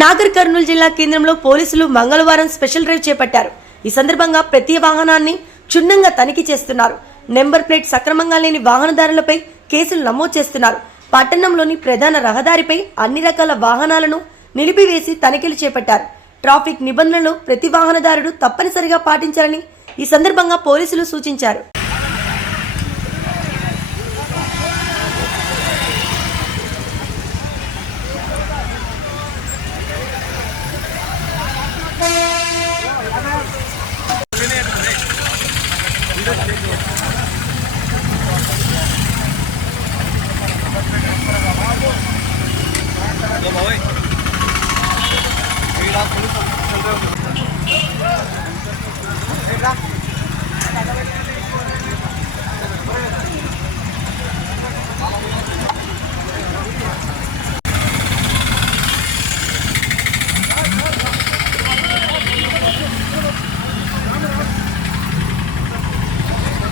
నాగర్ కర్నూలు జిల్లా కేంద్రంలో పోలీసులు మంగళవారం స్పెషల్ డ్రైవ్ చేపట్టారు. ఈ సందర్భంగా ప్రతి వాహనాన్ని క్షుణ్ణంగా తనిఖీ చేస్తున్నారు. నెంబర్ ప్లేట్ సక్రమంగా లేని వాహనదారులపై కేసులు నమోదు చేస్తున్నారు. పట్టణంలోని ప్రధాన రహదారిపై అన్ని రకాల వాహనాలను నిలిపివేసి తనిఖీలు చేపట్టారు. ట్రాఫిక్ నిబంధనలు ప్రతి వాహనదారుడు తప్పనిసరిగా పాటించాలని ఈ సందర్భంగా పోలీసులు సూచించారు. Thank you.